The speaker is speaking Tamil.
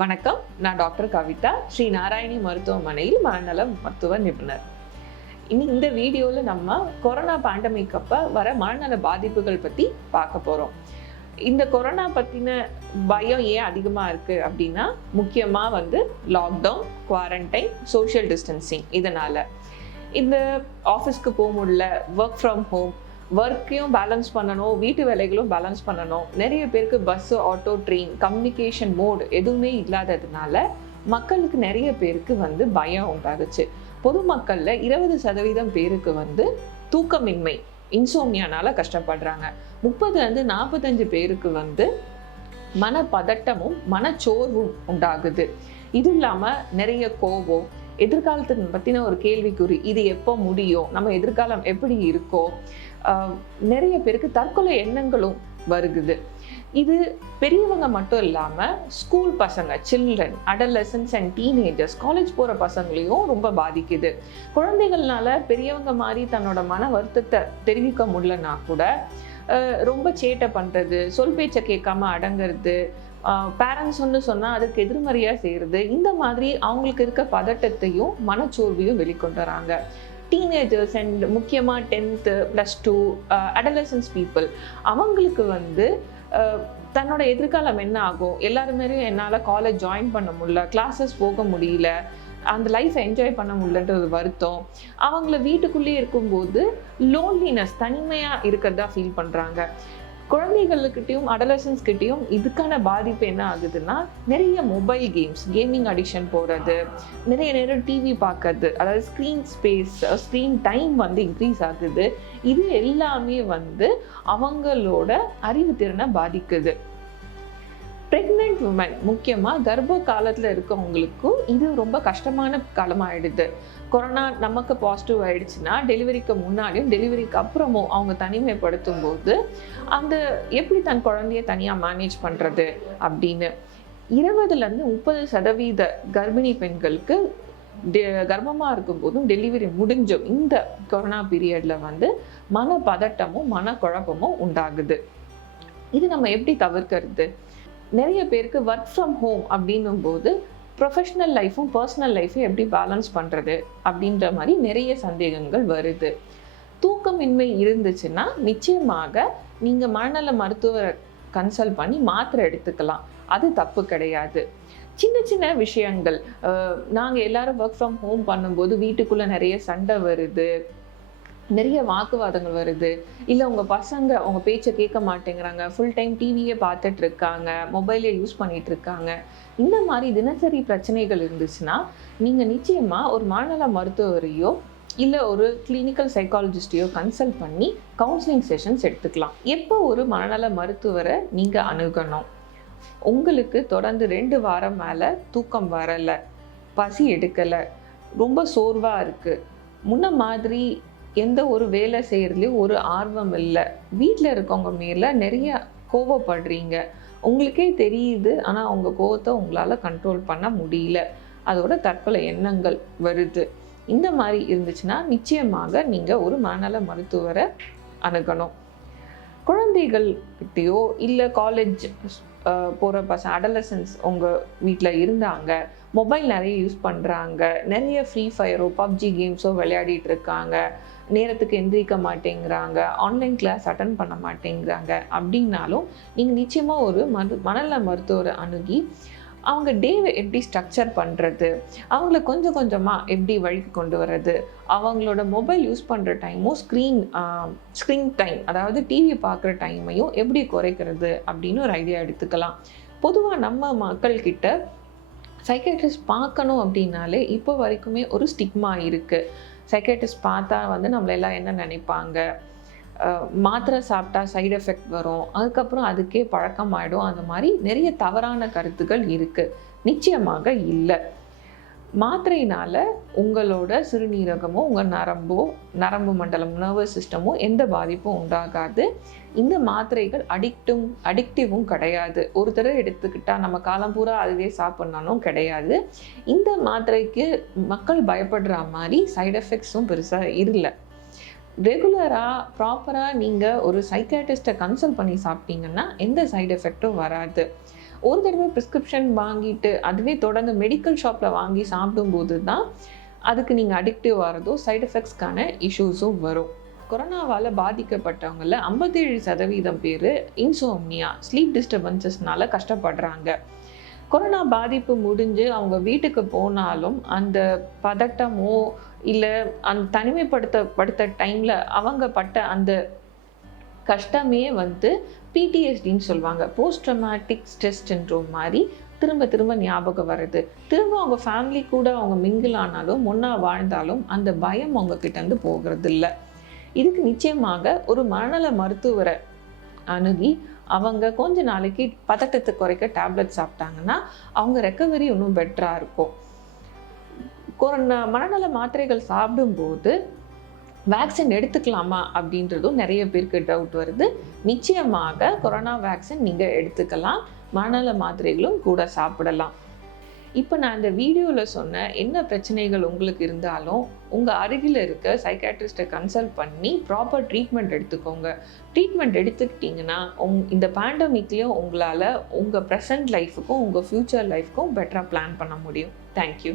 வணக்கம். நான் டாக்டர் கவிதா ஸ்ரீ நாராயணி மருத்துவமனையில் மனநல மருத்துவ நிபுணர். இனி இந்த வீடியோவில் நம்ம கொரோனா பேண்டமிக் அப்போ வர மனநல பாதிப்புகள் பற்றி பார்க்க போகிறோம் இந்த கொரோனா பற்றின பயம் ஏன் அதிகமாக இருக்குது அப்படின்னா முக்கியமாக வந்து லாக்டவுன் குவாரண்டைன் சோஷியல் டிஸ்டன்சிங் இதனால். இந்த ஆஃபீஸ்க்கு போக முடியல ஒர்க் ஃப்ரம் ஹோம் ஒர்க்கையும் பேலன்ஸ் பண்ணணும் வீட்டு வேலைகளும் பேலன்ஸ் பண்ணணும். நிறைய பேருக்கு bus auto train communication mode எதுவுமே இல்லாததுனால மக்களுக்கு நிறைய பேருக்கு வந்து பயம் உண்டாகுச்சு. பொதுமக்களில் இருபது சதவீதம் பேருக்கு வந்து தூக்கமின்மை இன்சோமியானால கஷ்டப்படுறாங்க. முப்பதுலேருந்து நாற்பத்தஞ்சு பேருக்கு வந்து மனப்பதட்டமும் மனச்சோர்வும் உண்டாகுது. இது இல்லாமல் நிறைய கோபம் எதிர்காலத்தை பற்றின ஒரு கேள்விக்குறி. இது எப்போ முடியும்? நம்ம எதிர்காலம் எப்படி இருக்கோ நிறைய பேருக்கு தற்கொலை எண்ணங்களும் வருகுது. இது பெரியவங்க மட்டும் இல்லாமல் ஸ்கூல் பசங்க children adolescents and teenagers college போகிற பசங்களையும் ரொம்ப பாதிக்குது. குழந்தைகள்னால பெரியவங்க மாதிரி தன்னோட மன வருத்தத்தை தெரிவிக்க முடிலன்னா கூட ரொம்ப சேட்டை பண்ணுறது சொல் பேச்சை கேட்காம அடங்குறது பேரண்ட்ஸ் ஒன்று சொன்னால் அதுக்கு எதிர்மறையாக செய்கிறது இந்த மாதிரி அவங்களுக்கு இருக்க பதட்டத்தையும் மனச்சோர்வையும் வெளிக்கொண்டு வராங்க டீனேஜர்ஸ் அண்ட் முக்கியமாக tenth plus two adolescents people அவங்களுக்கு வந்து தன்னோட எதிர்காலம் என்ன ஆகும்? எல்லாருமேலையும் என்னால் காலேஜ் ஜாயின் பண்ண முடியல கிளாஸஸ் போக முடியல அந்த லைஃப்பை என்ஜாய் பண்ண முடியலன்ற ஒரு வருத்தம். அவங்கள வீட்டுக்குள்ளேயே இருக்கும்போது லோன்லினஸ் தனிமையாக இருக்கிறதா ஃபீல் பண்ணுறாங்க குழந்தைகளுக்கிட்டையும் அடலசன்ஸ்கிட்டையும் இதுக்கான பாதிப்பு என்ன ஆகுதுன்னா நிறைய மொபைல் கேம்ஸ் கேமிங் அடிக்ஷன் போகிறது நிறைய நேரம் டிவி பார்க்கறது அதாவது ஸ்க்ரீன் ஸ்பேஸ் ஸ்க்ரீன் டைம் வந்து இன்க்ரீஸ் ஆகுது. இது எல்லாமே வந்து அவங்களோட அறிவுத்திறனை பாதிக்குது. ப்ரெக்னென்ட் உமன் முக்கியமாக கர்ப்ப காலத்தில் இருக்கவங்களுக்கும் இது ரொம்ப கஷ்டமான காலமாகிடுது கொரோனா நமக்கு பாசிட்டிவ் ஆயிடுச்சுன்னா டெலிவரிக்கு முன்னாடியும் டெலிவரிக்கு அப்புறமும் அவங்க தனிமைப்படுத்தும் போது அந்த எப்படி தன் குழந்தைய தனியாக மேனேஜ் பண்ணுறது அப்படின்னு. இருபதுலேருந்து முப்பது சதவீத கர்ப்பிணி பெண்களுக்கு கர்ப்பமாக இருக்கும்போதும் டெலிவரி முடிஞ்சும் இந்த கொரோனா பீரியடில் வந்து மன பதட்டமும் மன குழப்பமும் உண்டாகுது. இது நம்ம எப்படி தவிர்க்கிறது? நிறைய பேருக்கு ஒர்க் ஃப்ரம் ஹோம் அப்படின்னும் போது ப்ரொஃபஷ்னல் லைஃப்பும் பர்சனல் லைஃப்பும் எப்படி பேலன்ஸ் பண்ணுறது அப்படின்ற மாதிரி நிறைய சந்தேகங்கள் வருது. தூக்கமின்மை இருந்துச்சுன்னா நிச்சயமாக நீங்கள் மனநல மருத்துவரை கன்சல்ட் பண்ணி மாத்திரை எடுத்துக்கலாம். அது தப்பு கிடையாது. சின்ன சின்ன விஷயங்கள் நாங்கள் எல்லாரும் ஒர்க் ஃப்ரம் ஹோம் பண்ணும்போது வீட்டுக்குள்ளே நிறைய சண்டை வருது. நிறைய வாக்குவாதங்கள் வருது. இல்லை உங்கள் பசங்க உங்கள் பேச்சை கேட்க மாட்டேங்கிறாங்க. ஃபுல் டைம் டிவியே பார்த்துட்டு இருக்காங்க மொபைலே யூஸ் பண்ணிட்டு இருக்காங்க இந்த மாதிரி தினசரி பிரச்சனைகள் இருந்துச்சுன்னா நீங்கள் நிச்சயமாக ஒரு மனநல மருத்துவரையோ இல்லை ஒரு கிளினிக்கல் சைக்காலஜிஸ்டையோ கன்சல்ட் பண்ணி கவுன்சிலிங் செஷன்ஸ் எடுத்துக்கலாம். எப்போ ஒரு மனநல மருத்துவரை நீங்கள் அணுகணும்? உங்களுக்கு தொடர்ந்து ரெண்டு வாரம் மேலே தூக்கம் வரலை. பசி எடுக்கலை. ரொம்ப சோர்வாக இருக்குது முன்ன மாதிரி எந்த ஒரு வேலை செய்கிறதுலையும் ஒரு ஆர்வம் இல்லை. வீட்டில் இருக்கவங்க மேலே நிறைய கோவப்படுறீங்க. உங்களுக்கே தெரியுது. ஆனால் அவங்க கோவத்தை உங்களால் கண்ட்ரோல் பண்ண முடியல. அதோட தற்கொலை எண்ணங்கள் வருது. இந்த மாதிரி இருந்துச்சுன்னா நிச்சயமாக நீங்கள் ஒரு மனநல மருத்துவரை அணுகணும். குழந்தைகள்கிட்டயோ இல்லை காலேஜ் போகிற பசங்க அடலசன்ஸ் உங்கள் வீட்டில் இருந்தாங்க. மொபைல் நிறைய யூஸ் பண்ணுறாங்க நிறைய ஃப்ரீ ஃபயரோ பப்ஜி கேம்ஸோ விளையாடிட்டு இருக்காங்க. நேரத்துக்கு எந்திரிக்க மாட்டேங்கிறாங்க ஆன்லைன் கிளாஸ் அட்டன் பண்ண மாட்டேங்கிறாங்க அப்படின்னாலும் நீங்கள் நிச்சயமாக ஒரு மரு மனநல மருத்துவரை அணுகி அவங்க டேவை எப்படி ஸ்ட்ரக்சர் பண்ணுறது அவங்கள கொஞ்சம் கொஞ்சமாக எப்படி வழிக்கு கொண்டு வர்றது அவங்களோட மொபைல் யூஸ் பண்ணுற டைமும் ஸ்க்ரீன் ஸ்க்ரீன் டைம் அதாவது டிவி பார்க்குற டைமையும் எப்படி குறைக்கிறது அப்படின்னு ஒரு ஐடியா எடுத்துக்கலாம். பொதுவாக நம்ம மக்கள்கிட்ட சைக்கேட்ரிஸ்ட் பார்க்கணும் அப்படின்னாலே இப்போ வரைக்குமே ஒரு ஸ்டிக்மா இருக்குது சைக்கேட்ரிஸ்ட் பார்த்தா வந்து நம்மளெல்லாம் என்ன நினைப்பாங்க? மாத்திரை சாப்பிட்டா சைடு எஃபெக்ட் வரும். அதுக்கப்புறம் அதுக்கே பழக்கமாயிடும். அந்த மாதிரி நிறைய தவறான கருத்துக்கள் இருக்குது நிச்சயமாக இல்லை. மாத்திரையினால் உங்களோட சிறுநீரகமோ உங்கள் நரம்போ நரம்பு மண்டலம் நர்வஸ் சிஸ்டமோ எந்த பாதிப்பும் உண்டாகாது. இந்த மாத்திரைகள் அடிக்டும் அடிக்டிவும் கிடையாது. ஒரு தடவை எடுத்துக்கிட்டால் நம்ம காலம் பூரா அதுவே சாப்பிட்னாலும் கிடையாது. இந்த மாத்திரைக்கு மக்கள் பயப்படுற மாதிரி சைடு எஃபெக்ட்ஸும் பெருசாக இல்லை. ரெகுலராக ப்ராப்பராக நீங்கள் ஒரு சைக்காட்டிஸ்ட்டை கன்சல்ட் பண்ணி சாப்பிட்டீங்கன்னா எந்த சைடு எஃபெக்ட்டும் வராது. ஒரு தடவை ப்ரிஸ்கிரிப்ஷன் வாங்கிட்டு அதுவே தொடர்ந்து மெடிக்கல் ஷாப்பில் வாங்கி சாப்பிடும்போது தான் அதுக்கு நீங்கள் அடிக்டிவ் ஆகிறதோ சைட் எஃபெக்ட்ஸ்க்கான இஷ்யூஸும் வரும். கொரோனாவால் பாதிக்கப்பட்டவங்களில் ஐம்பத்தேழு சதவீதம் பேர் இன்சோம்னியா ஸ்லீப் டிஸ்டர்பன்சஸ்னால கஷ்டப்படுறாங்க. கொரோனா பாதிப்பு முடிஞ்சு அவங்க வீட்டுக்கு போனாலும் அந்த பதட்டமோ இல்லை அந்த தனிமைப்படுத்தப்படுத்த டைமில் அவங்க பட்ட அந்த கஷ்டமே வந்து பிடிஎஸ்டின்னு சொல்லுவாங்க. போஸ்ட் ட்ரமாட்டிக் ஸ்ட்ரெஸ் சின்ட்ரோம் மாதிரி திரும்ப திரும்ப ஞாபகம் வருது திரும்ப அவங்க ஃபேமிலி கூட அவங்க மிங்கிள் ஆனாலும் ஒன்றா வாழ்ந்தாலும் அந்த பயம் அவங்க கிட்டேருந்து போகிறது இல்லை இதுக்கு நிச்சயமாக ஒரு மனநல மருத்துவரை அணுகி அவங்க கொஞ்ச நாளைக்கு பதட்டத்தை குறைக்க டேப்லெட் சாப்பிட்டாங்கன்னா அவங்க ரெக்கவரி இன்னும் பெட்டராக இருக்கும். கொரோனா மனநல மாத்திரைகள் சாப்பிடும்போது வேக்சின் எடுத்துக்கலாமா அப்படின்றதும் நிறைய பேருக்கு டவுட் வருது. நிச்சயமாக கொரோனா வேக்சின் நீங்கள் எடுத்துக்கலாம். மனநல மாத்திரைகளும் கூட சாப்பிடலாம். இப்போ நான் இந்த வீடியோவில் சொன்ன என்ன பிரச்சனைகள் உங்களுக்கு இருந்தாலும் உங்கள் அருகில் இருக்க சைக்காட்ரிஸ்ட்டை கன்சல்ட் பண்ணி ப்ராப்பர் ட்ரீட்மெண்ட் எடுத்துக்கோங்க. ட்ரீட்மெண்ட் எடுத்துக்கிட்டிங்கன்னா உங் இந்த பேண்டமிக்லேயும் உங்களால் உங்கள் ப்ரெசன்ட் லைஃபுக்கும் உங்கள் ஃப்யூச்சர் லைஃப்க்கும் பெட்டராக பிளான் பண்ண முடியும். தேங்க்யூ